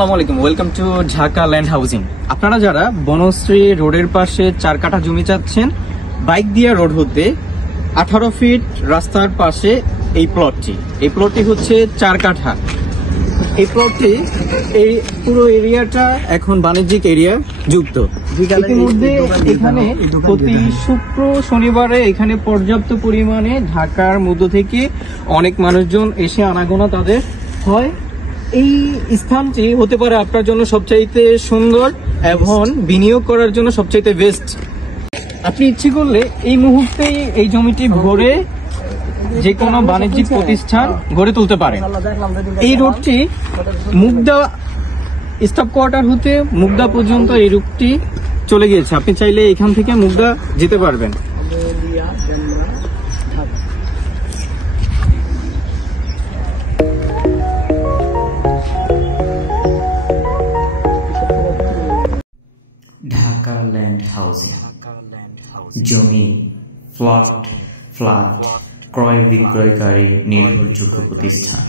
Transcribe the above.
আসসালামু আলাইকুম, welcome to Dhaka land housing. আপনারা যারা বনশ্রী রোডের পাশে 4 কাঠা জমি চাচ্ছেন, বাইক দিয়ে রোড হতে 18 ফিট রাস্তার পাশে এই প্লটটি হচ্ছে 4 কাঠা। এই প্লটটি এই পুরো এরিয়াটা এখন বাণিজ্যিক এরিয়া যুক্ত। ইতিমধ্যে এখানে প্রতি শুক্র শনিবারে এখানে পর্যাপ্ত পরিমাণে ঢাকার মধ্য থেকে অনেক মানুষজন এসে আনাগোনা তাদের হয়। এই স্থানটি হতে পারে আপনার জন্য সবচাইতে সুন্দর এবং বিনিয়োগ করার জন্য সবচাইতে বেস্ট। আপনি ইচ্ছে করলে এই মুহূর্তে এই জমিটি ভরে যে কোনো বাণিজ্যিক প্রতিষ্ঠান গড়ে তুলতে পারেন। এই রোডটি মুগদা স্টাফ কোয়ার্টার হতে মুগদা পর্যন্ত এই রুটটি চলে গিয়েছে। আপনি চাইলে এখান থেকে মুগদা যেতে পারবেন। ঢাকা ল্যান্ড হাউজিং জমি, ফ্ল্যাট ক্রয় বিক্রয়কারী নির্ভরযোগ্য প্রতিষ্ঠান।